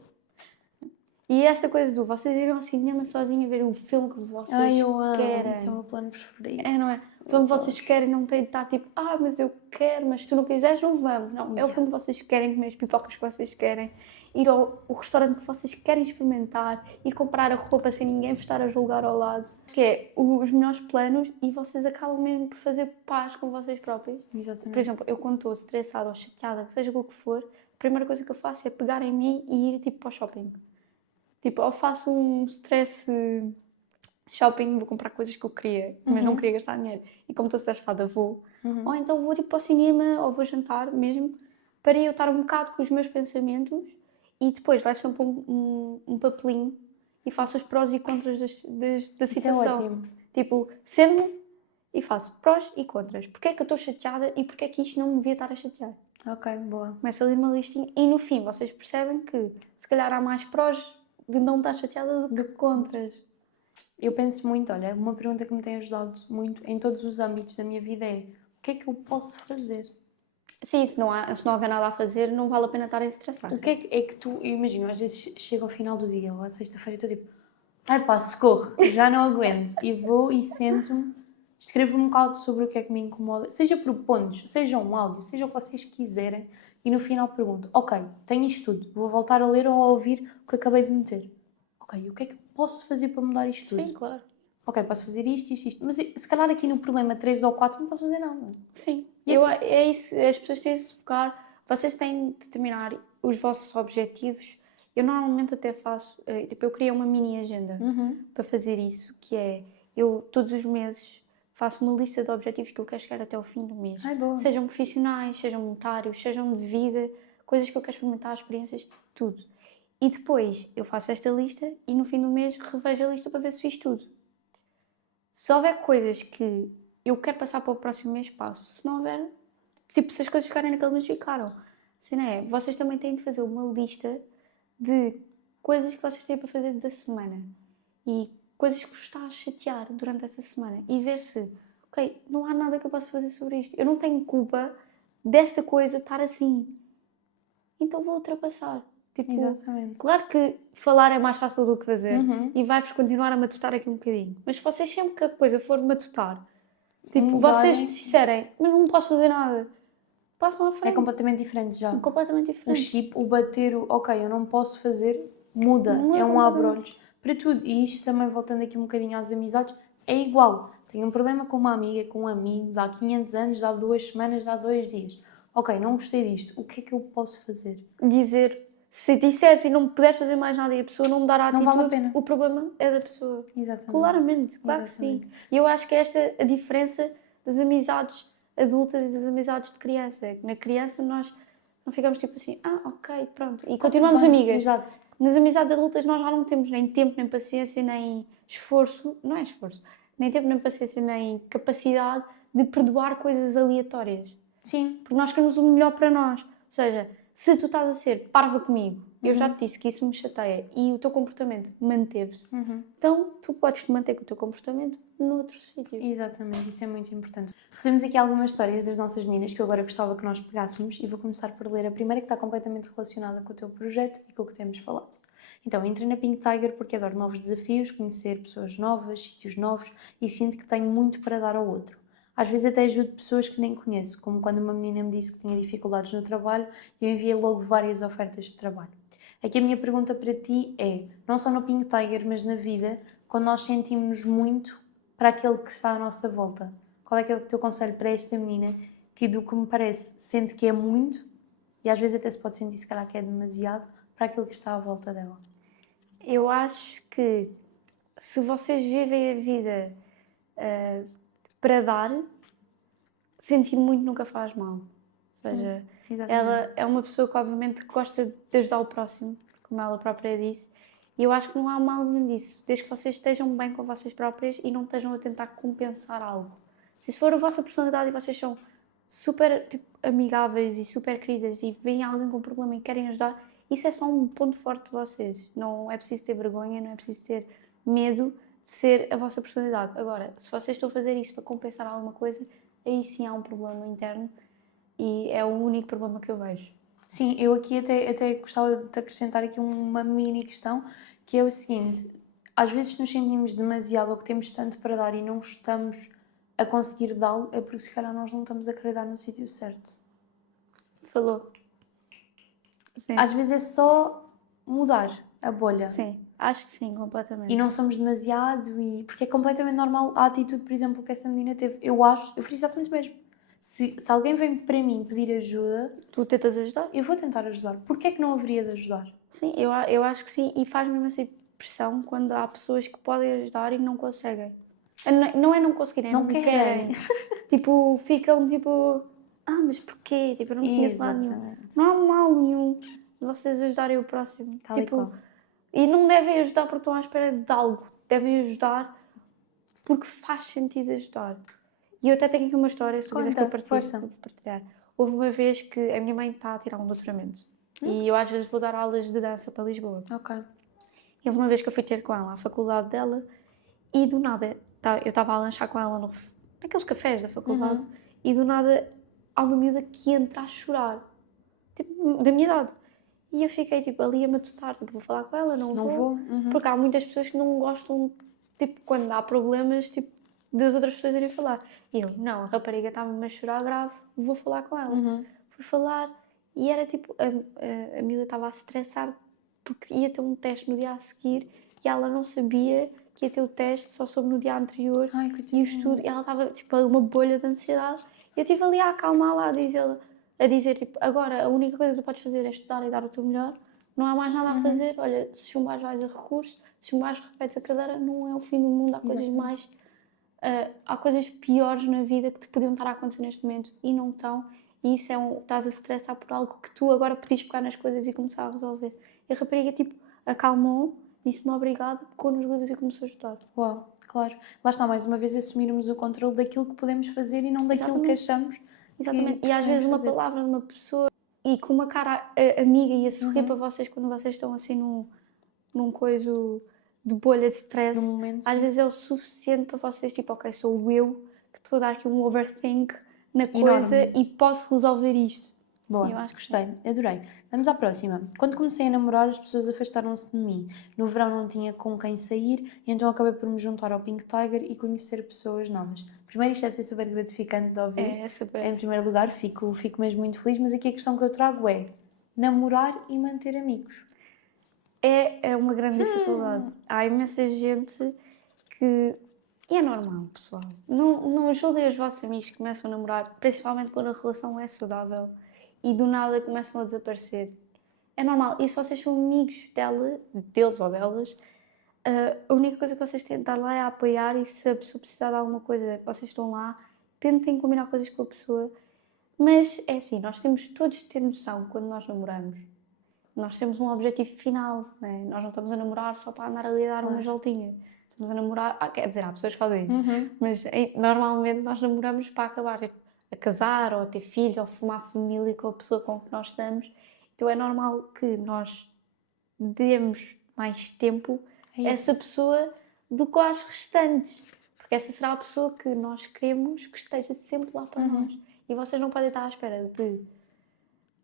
E esta coisa do vocês irem ao cinema sozinhos a ver um filme que vocês Ai, eu amo. querem. Esse é o meu plano preferido. É, não é? O filme que vocês querem não tem de estar tipo, mas eu quero, mas se tu não quiseres, não vamos. Não, é o filme que vocês querem, comer as pipocas que vocês querem, ir ao restaurante que vocês querem experimentar, ir comprar a roupa sem ninguém vos estar a julgar ao lado. Que é os melhores planos e vocês acabam mesmo por fazer paz com vocês próprios. Exatamente. Por exemplo, eu quando estou estressada ou chateada, seja o que for, a primeira coisa que eu faço é pegar em mim e ir tipo para o shopping. Tipo, ou faço um stress shopping, vou comprar coisas que eu queria, mas não queria gastar dinheiro. E como estou estressada, vou. Ou então vou tipo, para o cinema, ou vou jantar mesmo, para eu estar um bocado com os meus pensamentos e depois levo sempre um papelinho e faço os prós e contras da situação. Isso é ótimo. Tipo, sento-me e faço prós e contras. Porquê é que eu estou chateada e porquê é que isto não me devia estar a chatear? Ok, boa. Começo a ler uma listinha e no fim vocês percebem que se calhar há mais prós de não estar chateada do que contras. Eu penso muito, olha, uma pergunta que me tem ajudado muito em todos os âmbitos da minha vida é: o que é que eu posso fazer? Sim, se não houver nada a fazer, não vale a pena estarem estressados. O que é que tu, eu imagino, às vezes chego ao final do dia ou à sexta-feira e estou tipo, ai pá, socorro, já não aguento. E vou e sento-me, escrevo um bocado sobre o que é que me incomoda, seja por pontos, seja um áudio, seja o que vocês quiserem, e no final pergunto, ok, tenho isto tudo, vou voltar a ler ou a ouvir o que acabei de meter. Ok, o que é que posso fazer para mudar isto tudo? Sim, claro. Ok, posso fazer isto. Mas se calhar aqui no problema 3 ou 4 não posso fazer nada. Sim. É isso, as pessoas têm de se focar, vocês têm de determinar os vossos objetivos. Eu normalmente até faço, tipo, eu criei uma mini agenda para fazer isso, que é, eu todos os meses faço uma lista de objetivos que eu quero chegar até ao fim do mês. Ai, boa. Sejam profissionais, sejam monetários, sejam de vida, coisas que eu quero experimentar, experiências, tudo. E depois eu faço esta lista e no fim do mês revejo a lista para ver se fiz tudo. Se houver coisas que eu quero passar para o próximo mês, passo. Se não houver, tipo, se as coisas ficarem naquele mês, ficaram. Se não é, vocês também têm de fazer uma lista de coisas que vocês têm para fazer da semana e coisas que vos está a chatear durante essa semana e ver se, ok, não há nada que eu possa fazer sobre isto. Eu não tenho culpa desta coisa estar assim. Então vou ultrapassar. Tipo, Exatamente. claro que falar é mais fácil do que fazer e vai-vos continuar a matutar aqui um bocadinho. Mas se vocês sempre que a coisa for matutar, tipo, vocês disserem, mas não posso fazer nada, passam à frente. É completamente diferente já. Completamente O diferente. chip, o bater, ok, eu não posso fazer, muda. É um abre-olhos para tudo. E isto também, voltando aqui um bocadinho às amizades, é igual. Tenho um problema com uma amiga, com um amigo, dá 500 anos, dá 2 semanas, dá 2 dias. Ok, não gostei disto. O que é que eu posso fazer? Dizer, se disseres e não puderes fazer mais nada e a pessoa não me dar a atitude, Não vale a pena. o problema é da pessoa. Exatamente. Claramente, claro Exatamente. que sim. E eu acho que esta é a diferença das amizades adultas e das amizades de criança. É que na criança nós não ficamos tipo assim, ok, pronto. E continuamos Bem, amigas. Exato. Nas amizades adultas nós já não temos nem tempo, nem paciência, nem esforço, não é esforço, nem tempo, nem paciência, nem capacidade de perdoar coisas aleatórias. Sim. Porque nós queremos o melhor para nós. Ou seja, se tu estás a ser parva comigo, eu já te disse que isso me chateia e o teu comportamento manteve-se, então tu podes te manter com o teu comportamento noutro sítio. Exatamente, isso é muito importante. Recebemos aqui algumas histórias das nossas meninas que eu agora gostava que nós pegássemos e vou começar por ler a primeira, que está completamente relacionada com o teu projeto e com o que temos falado. Então, entrei na Pink Tiger porque adoro novos desafios, conhecer pessoas novas, sítios novos e sinto que tenho muito para dar ao outro. Às vezes até ajudo pessoas que nem conheço, como quando uma menina me disse que tinha dificuldades no trabalho e eu enviei logo várias ofertas de trabalho. Aqui a minha pergunta para ti é, não só no Pink Tiger, mas na vida, quando nós sentimos muito para aquele que está à nossa volta, qual é que é o teu conselho para esta menina que, do que me parece, sente que é muito e às vezes até se pode sentir se calhar que é demasiado para aquele que está à volta dela? Eu acho que se vocês vivem a vida para dar, sentir muito nunca faz mal. Ou seja, ela é uma pessoa que obviamente gosta de ajudar o próximo, como ela própria disse, e eu acho que não há mal nenhum disso, desde que vocês estejam bem com vocês próprias e não estejam a tentar compensar algo. Se isso for a vossa personalidade e vocês são super amigáveis e super queridas e veem alguém com problema e querem ajudar, isso é só um ponto forte de vocês. Não é preciso ter vergonha, não é preciso ter medo de ser a vossa personalidade. Agora, se vocês estão a fazer isso para compensar alguma coisa, aí sim há um problema interno e é o único problema que eu vejo. Sim, eu aqui até gostava de acrescentar aqui uma mini questão, que é o seguinte: às vezes nos sentimos demasiado ou que temos tanto para dar e não estamos a conseguir dá-lo, é porque se calhar nós não estamos a querer dar no sítio certo. Falou. Sim. Às vezes é só mudar a bolha. Sim, acho que sim, completamente. E não somos demasiado, porque é completamente normal a atitude, por exemplo, que essa menina teve. Eu fiz exatamente o mesmo. Se alguém vem para mim pedir ajuda, Tu tentas ajudar? eu vou tentar ajudar. Porquê é que não haveria de ajudar? Sim, eu acho que sim. E faz mesmo essa impressão quando há pessoas que podem ajudar e não conseguem. Não é não conseguirem, Não não querem. querem. Tipo, ficam tipo... mas porquê? Tipo, eu não conheço nada nenhum. Exatamente. Não há mal nenhum de vocês ajudarem o próximo. Tal e Tipo, qual. e não devem ajudar porque estão à espera de algo. Devem ajudar porque faz sentido ajudar. E eu até tenho aqui uma história, se tu quiseres que eu Conta, partilhe, força. vou partilhar. Houve uma vez que a minha mãe está a tirar um doutoramento. E eu às vezes vou dar aulas de dança para Lisboa. Ok. E houve uma vez que eu fui ter com ela à faculdade dela e do nada, eu estava a lanchar com ela naqueles cafés da faculdade e do nada há uma miúda que entra a chorar. Tipo, da minha idade. E eu fiquei tipo ali a matutar, tipo, vou falar com ela, não vou. Uhum. Porque há muitas pessoas que não gostam, tipo, quando há problemas, tipo, das outras pessoas irem falar. E eu, não, a rapariga estava-me a chorar grave, vou falar com ela. Fui falar e era tipo, a miúda estava a se estressar porque ia ter um teste no dia a seguir e ela não sabia que ia ter o teste, só soube no dia anterior. Ai, E o coitadinha. estudo, e ela estava tipo uma bolha de ansiedade. E eu estive ali a acalmá-la, a dizer tipo, agora a única coisa que tu podes fazer é estudar e dar o teu melhor, não há mais nada a fazer, olha, se chumbares vais a recurso, se chumbares repetes a cadeira, não é o fim do mundo, há coisas mais... há coisas piores na vida que te podiam estar a acontecer neste momento e não estão, e isso estás a se estressar por algo que tu agora podias pegar nas coisas e começar a resolver. E a rapariga tipo, acalmou, disse-me obrigada, pegou nos livros e começou a estudar. Uau, claro. Lá está, mais uma vez, assumirmos o controle daquilo que podemos fazer e não daquilo que achamos. Exatamente. Que E às vezes uma fazer. palavra de uma pessoa e com uma cara amiga e a sorrir para vocês quando vocês estão assim num coiso de bolha de stress, No momento, às sim. vezes é o suficiente para vocês, tipo, ok, sou eu que estou a dar aqui um overthink na Enorme. coisa e posso resolver isto. Boa, Sim, eu acho que gostei, adorei. Vamos à próxima. Quando comecei a namorar, as pessoas afastaram-se de mim. No verão não tinha com quem sair, e então acabei por me juntar ao Pink Tiger e conhecer pessoas novas. Primeiro, isto deve ser super gratificante de ouvir. É super. Em primeiro lugar, fico mesmo muito feliz, mas aqui a questão que eu trago é namorar e manter amigos. É uma grande dificuldade. Há imensa gente que... E é normal, pessoal. Não julguem os vossos amigos que começam a namorar, principalmente quando a relação é saudável e do nada começam a desaparecer. É normal. E se vocês são amigos deles ou delas, a única coisa que vocês têm de estar lá é a apoiar e se a pessoa precisar de alguma coisa, vocês estão lá, tentem combinar coisas com a pessoa. Mas é assim, nós temos todos de ter noção quando nós namoramos. Nós temos um objetivo final, né? Nós não estamos a namorar só para andar ali a dar umas voltinhas. Estamos a namorar, quer dizer, há pessoas que fazem isso, mas normalmente nós namoramos para acabar tipo, a casar ou a ter filhos ou formar família com a pessoa com que nós estamos. Então é normal que nós demos mais tempo a essa pessoa do que às restantes, porque essa será a pessoa que nós queremos que esteja sempre lá para nós. E vocês não podem estar à espera de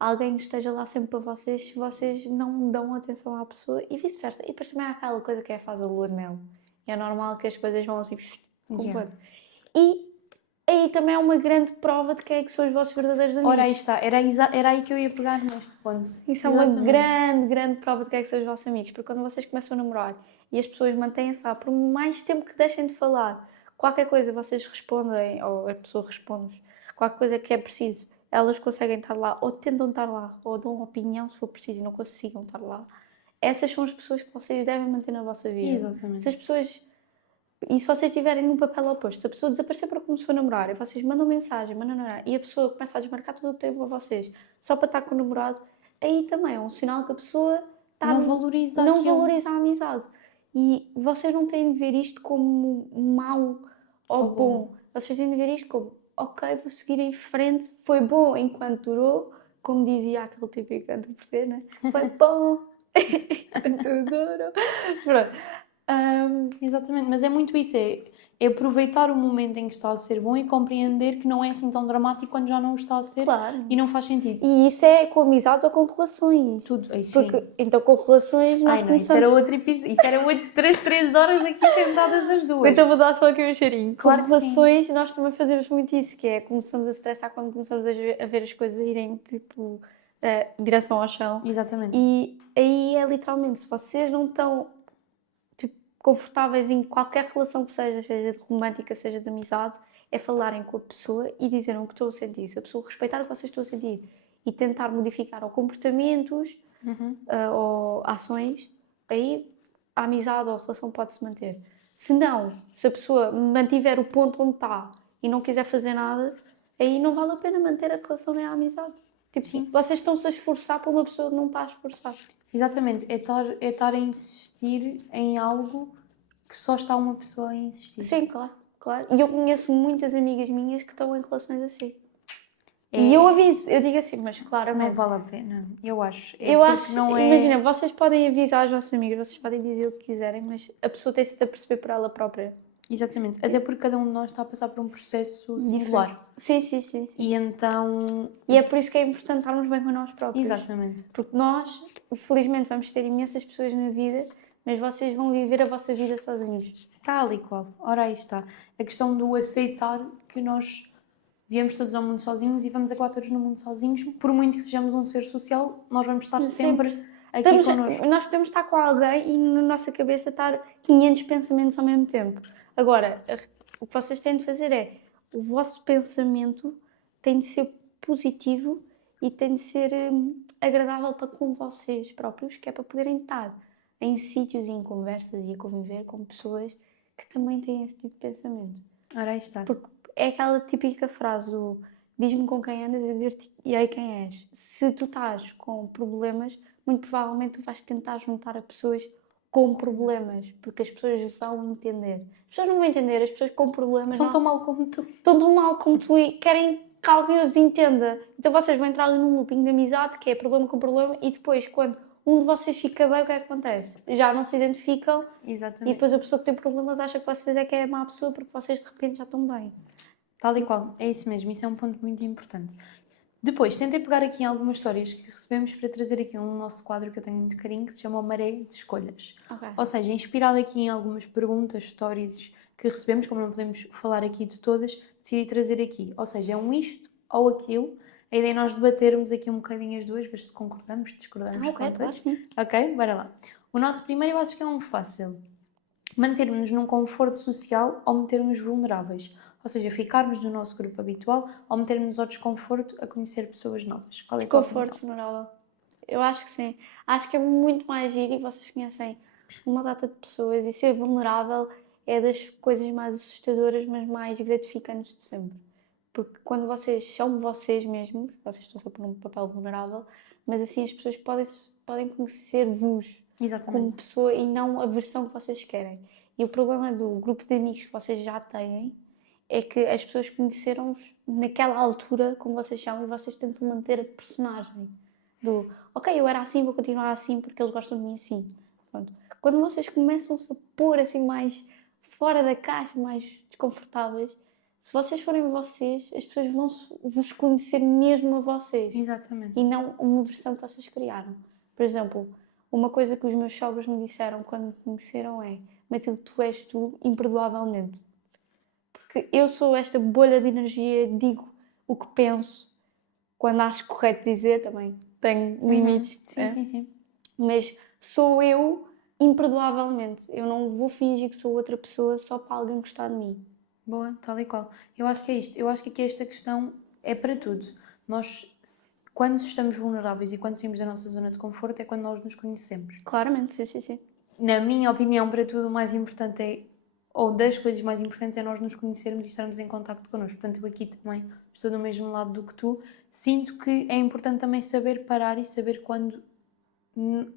alguém que esteja lá sempre para vocês se vocês não dão atenção à pessoa e vice-versa. E depois também há aquela coisa que é a fase da lua de mel. E é normal que as coisas vão assim completo. E aí também é uma grande prova de quem é que são os vossos verdadeiros amigos. Ora, aí está. Era aí que eu ia pegar neste ponto. Isso é uma grande prova de quem é que são os vossos amigos. Porque quando vocês começam a namorar e as pessoas mantêm-se lá por mais tempo que deixem de falar, qualquer coisa vocês respondem, ou a pessoa responde, qualquer coisa que é preciso, elas conseguem estar lá, ou tentam estar lá, ou dão opinião se for preciso e não consigam estar lá. Essas são as pessoas que vocês devem manter na vossa vida. Exatamente. Se as pessoas... E se vocês estiverem num papel oposto, se a pessoa desaparecer para começar a namorar e vocês mandam mensagem, e a pessoa começa a desmarcar tudo o que tem a vocês só para estar com o namorado, aí também é um sinal que a pessoa não valoriza a amizade. E vocês não têm de ver isto como mau ou bom. Vocês têm de ver isto como, ok, vou seguir em frente, foi bom enquanto durou, como dizia aquele típico canto português, né? Foi bom enquanto durou. Pronto. exatamente. Mas é muito isso, é aproveitar o momento em que está a ser bom e compreender que não é assim tão dramático quando já não o está a ser Claro. e não faz sentido. E isso é com amizades ou com relações. Tudo, aí sim. Porque, então, com relações, nós Ai não, isso começamos... era outro episódio, isso era outras 3 horas aqui sentadas as duas. Então vou dar só aqui um cheirinho. Claro Com que sim. relações, nós também fazemos muito isso, que é começamos a estressar quando começamos a ver as coisas irem, tipo, direção ao chão. Exatamente. E aí é literalmente, se vocês não estão tipo, confortáveis em qualquer relação que seja de romântica, seja de amizade, é falarem com a pessoa e dizerem o que estão a sentir. Se a pessoa respeitar o que vocês estão a sentir e tentar modificar ou comportamentos ou ações, aí a amizade ou a relação pode-se manter. Se não, se a pessoa mantiver o ponto onde está e não quiser fazer nada, aí não vale a pena manter a relação nem a amizade. Tipo, Sim. vocês estão-se a esforçar para uma pessoa que não está a esforçar. Exatamente, é estar a insistir em algo que só está uma pessoa a insistir. Sim, claro, claro. E eu conheço muitas amigas minhas que estão em relações assim. E eu aviso, eu digo assim, mas Não claramente. vale a pena, eu acho. Eu acho, não é... imagina, vocês podem avisar as vossas amigas, vocês podem dizer o que quiserem, mas a pessoa tem-se de perceber por ela própria. Exatamente, até porque cada um de nós está a passar por um processo singular. Sim, sim, sim, sim. E então... E é por isso que é importante estarmos bem com nós próprios. Exatamente. Porque nós, felizmente, vamos ter imensas pessoas na vida, mas vocês vão viver a vossa vida sozinhos. Tal e qual. Ora, aí está. A questão do aceitar que nós viemos todos ao mundo sozinhos e vamos acabar todos no mundo sozinhos. Por muito que sejamos um ser social, nós vamos estar sempre aqui connosco. Nós podemos estar com alguém e na nossa cabeça estar 500 pensamentos ao mesmo tempo. Agora, o que vocês têm de fazer é, o vosso pensamento tem de ser positivo e tem de ser agradável para com vocês próprios, que é para poderem estar em sítios e em conversas e a conviver com pessoas que também têm esse tipo de pensamento. Ora, aí está. Porque é aquela típica frase do diz-me com quem andas e eu dir-te-ei quem és. Se tu estás com problemas, muito provavelmente tu vais tentar juntar a pessoas com problemas, porque as pessoas vão entender. As pessoas não vão entender, as pessoas com problemas Estão tão mal como tu. estão tão mal como tu e querem que alguém os entenda. Então vocês vão entrar ali num looping de amizade, que é problema com problema, e depois, quando um de vocês fica bem, o que é que acontece? Já não se identificam e Exatamente. depois a pessoa que tem problemas acha que vocês é que é a má pessoa porque vocês de repente já estão bem. Tal e qual. É isso mesmo. Isso é um ponto muito importante. Depois, tentei pegar aqui em algumas histórias que recebemos para trazer aqui um nosso quadro que eu tenho muito carinho, que se chama O Maré de Escolhas. Ok. Ou seja, inspirado aqui em algumas perguntas, stories que recebemos, como não podemos falar aqui de todas, decidi trazer aqui. Ou seja, é um isto ou aquilo. A ideia é nós debatermos aqui um bocadinho as duas, ver se concordamos, discordamos. Ok, claro, sim. Ok, bora lá. O nosso primeiro eu acho que é um fácil. Mantermos-nos num conforto social ou metermos vulneráveis. Ou seja, ficarmos no nosso grupo habitual ou metermos ao desconforto a conhecer pessoas novas. Qual é a tua Desconforto opinião? vulnerável. Eu acho que sim. Acho que é muito mais giro e vocês conhecem uma data de pessoas e ser vulnerável é das coisas mais assustadoras, mas mais gratificantes de sempre. Porque quando vocês são vocês mesmos, vocês estão sempre num papel vulnerável, mas assim as pessoas podem conhecer-vos como Exatamente. pessoa e não a versão que vocês querem. E o problema do grupo de amigos que vocês já têm é que as pessoas conheceram-vos naquela altura como vocês são e vocês tentam manter a personagem do ok, eu era assim, vou continuar assim porque eles gostam de mim assim. Pronto. Quando vocês começam-se a pôr assim mais fora da caixa, mais desconfortáveis, se vocês forem vocês, as pessoas vão vos conhecer mesmo a vocês. Exatamente. E não uma versão que vocês criaram. Por exemplo, uma coisa que os meus sogros me disseram quando me conheceram é Matilde, tu és tu imperdoavelmente. Porque eu sou esta bolha de energia, digo o que penso, quando acho correto dizer, também tenho limites. Sim, sim, sim. Mas sou eu imperdoavelmente. Eu não vou fingir que sou outra pessoa só para alguém gostar de mim. Boa, tal e qual. Eu acho que é isto. Eu acho que aqui esta questão é para tudo. Nós, quando estamos vulneráveis e quando saímos da nossa zona de conforto, é quando nós nos conhecemos. Claramente, sim, sim, sim. Na minha opinião, para tudo, o mais importante é, ou das coisas mais importantes, é nós nos conhecermos e estarmos em contacto connosco. Portanto, eu aqui também estou do mesmo lado do que tu. Sinto que é importante também saber parar e saber quando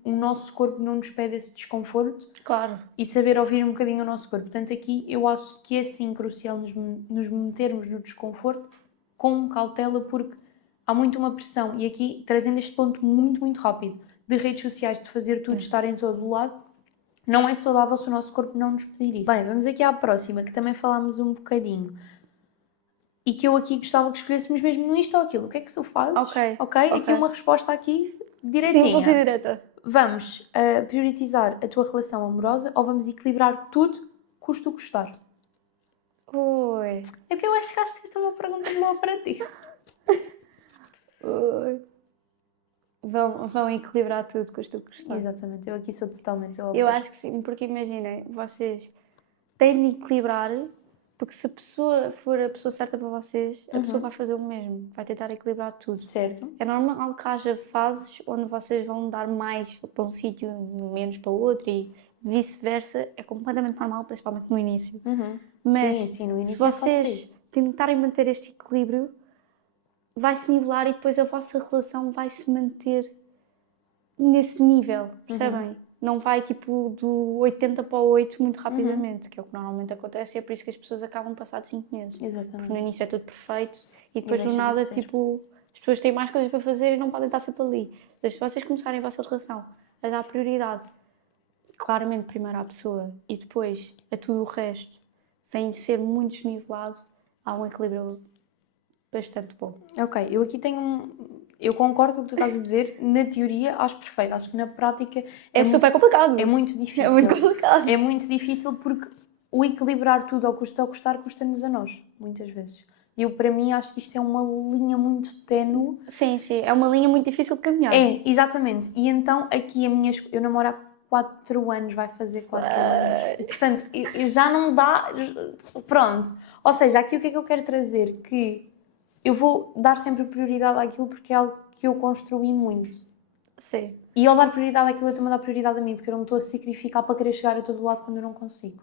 o nosso corpo não nos pede esse desconforto. Claro. E saber ouvir um bocadinho o nosso corpo. Portanto, aqui eu acho que é sim crucial nos metermos no desconforto com cautela, porque há muito uma pressão. E aqui, trazendo este ponto muito, muito rápido, de redes sociais, de fazer tudo, estar em todo o lado, não é saudável se o nosso corpo não nos pedir isso. Bem, vamos aqui à próxima, que também falámos um bocadinho. E que eu aqui gostava que escolhêssemos mesmo no isto ou aquilo. O que é que tu fazes? Ok? Aqui uma resposta aqui direitinha. Simples e direta. Vamos priorizar a tua relação amorosa ou vamos equilibrar tudo, custo o custar? Ui. É porque eu acho que esta é uma pergunta boa para ti. Ui. Vão equilibrar tudo com o custar. Exatamente, eu aqui sou totalmente o Eu oposto. acho que sim, porque imaginem, vocês têm de equilibrar, porque se a pessoa for a pessoa certa para vocês, a pessoa vai fazer o mesmo, vai tentar equilibrar tudo. Certo. É normal que haja fases onde vocês vão dar mais para um sítio, menos para o outro e vice-versa. É completamente normal, principalmente no início. Mas Sim, no início se é fácil vocês isso. tentarem manter este equilíbrio, vai-se nivelar e depois a vossa relação vai se manter nesse nível, percebem? Não vai tipo do 80 para o 8 muito rapidamente, que é o que normalmente acontece e é por isso que as pessoas acabam passado 5 meses. Exatamente. Porque no início é tudo perfeito e depois do deixa de nada, ser. tipo, as pessoas têm mais coisas para fazer e não podem estar sempre ali. Então, se vocês começarem a vossa relação a dar prioridade claramente primeiro à pessoa e depois a tudo o resto, sem ser muito desnivelado, há um equilíbrio bastante bom. Ok, eu aqui eu concordo com o que tu estás a dizer, na teoria acho perfeito, acho que na prática É super complicado. é muito difícil. É muito complicado. É muito difícil porque o equilibrar tudo ao custar custa-nos a nós, muitas vezes. E eu, para mim, acho que isto é uma linha muito ténue. Sim, é uma linha muito difícil de caminhar. É, exatamente. E então, aqui eu namoro há 4 anos, vai fazer 4 anos. Portanto, já não dá... Pronto. Ou seja, aqui o que é que eu quero trazer? Que eu vou dar sempre prioridade àquilo porque é algo que eu construí muito. Sim. E ao dar prioridade àquilo, eu estou-me a dar prioridade a mim, porque eu não me estou a sacrificar para querer chegar a todo lado quando eu não consigo.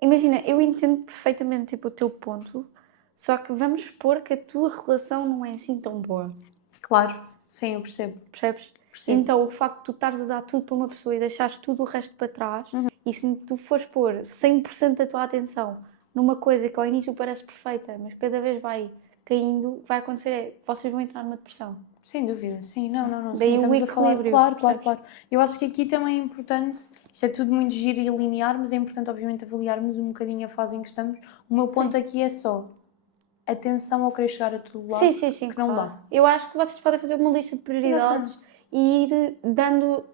Imagina, eu entendo perfeitamente tipo, o teu ponto, só que vamos supor que a tua relação não é assim tão boa. Claro, sim, eu percebo. Percebes? Percebo. Então, o facto de tu estares a dar tudo para uma pessoa e deixares tudo o resto para trás, e se tu fores pôr 100% da tua atenção numa coisa que ao início parece perfeita, mas cada vez vai caindo, vai acontecer vocês vão entrar numa depressão. Sem dúvida, sim, não. Daí Sim, o estamos a falar. equilíbrio, Claro. percebes? Eu acho que aqui também é importante, isto é tudo muito giro e linear, mas é importante, obviamente, avaliarmos um bocadinho a fase em que estamos. O meu ponto aqui é só atenção ao querer chegar a todo lado. Sim, que não claro. dá. Eu acho que vocês podem fazer uma lista de prioridades e ir dando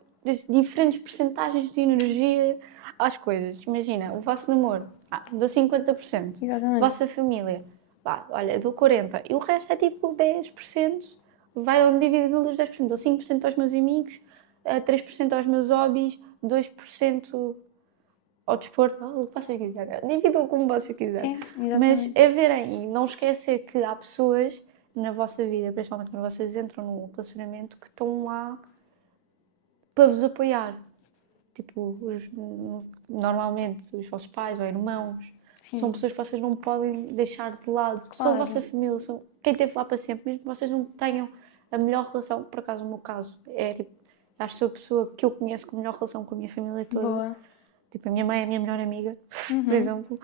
diferentes percentagens de energia às coisas. Imagina, o vosso namoro, dou 50%. Exatamente. Vossa família, olha, dou 40%. E o resto é tipo 10%. Vai dividindo os 10%. Dou 5% aos meus amigos, 3% aos meus hobbies, 2% ao desporto, o que vocês quiserem. Dividam como vocês quiserem. Sim, exatamente. Mas é verem e não esquecer que há pessoas na vossa vida, principalmente quando vocês entram num relacionamento, que estão lá para vos apoiar. Tipo, normalmente os vossos pais ou irmãos são pessoas que vocês não podem deixar de lado. Claro. São a vossa família, são quem esteve lá para sempre, mesmo que vocês não tenham a melhor relação. Por acaso, no meu caso, é tipo, acho que sou a pessoa que eu conheço com a melhor relação com a minha família toda. Boa. Tipo, a minha mãe é a minha melhor amiga, por exemplo.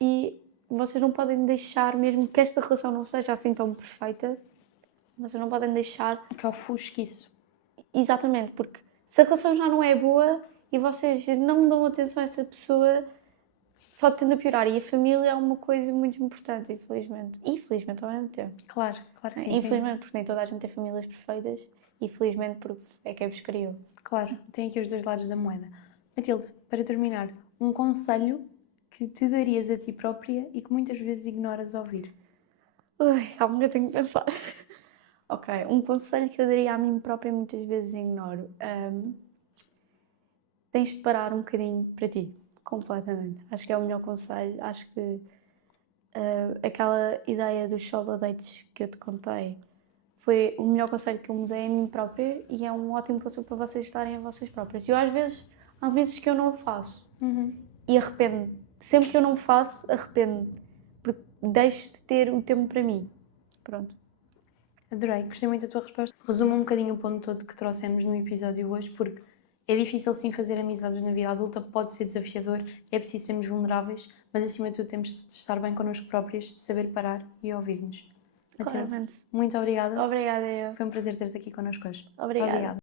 E vocês não podem deixar, mesmo que esta relação não seja assim tão perfeita, vocês não podem deixar... Que ofusque isso. Exatamente, porque se a relação já não é boa e vocês não dão atenção a essa pessoa, só tende a piorar. E a família é uma coisa muito importante, infelizmente. E felizmente ao mesmo tempo. Claro que sim. Infelizmente, porque nem toda a gente tem famílias perfeitas. E felizmente, porque é quem vos criou. Claro, tem aqui os dois lados da moeda. Matilde, para terminar, um conselho que te darias a ti própria e que muitas vezes ignoras ouvir? Ui, calma, eu tenho que pensar. Ok, um conselho que eu daria a mim própria muitas vezes ignoro. Tens de parar um bocadinho para ti, completamente. Acho que é o melhor conselho. Acho que aquela ideia dos solo dates que eu te contei foi o melhor conselho que eu me dei a mim própria e é um ótimo conselho para vocês darem a vocês próprias. Eu há vezes que eu não o faço e arrependo-me. Sempre que eu não faço, arrependo-me. Porque deixo de ter o tempo para mim. Pronto. Adorei, gostei muito da tua resposta. Resumo um bocadinho o ponto todo que trouxemos no episódio hoje, porque é difícil sim fazer amizades na vida adulta, pode ser desafiador, é preciso sermos vulneráveis, mas acima de tudo temos de estar bem connosco próprias, saber parar e ouvir-nos. Claramente. Muito obrigada. Obrigada, eu. Foi um prazer ter-te aqui connosco hoje. Obrigada.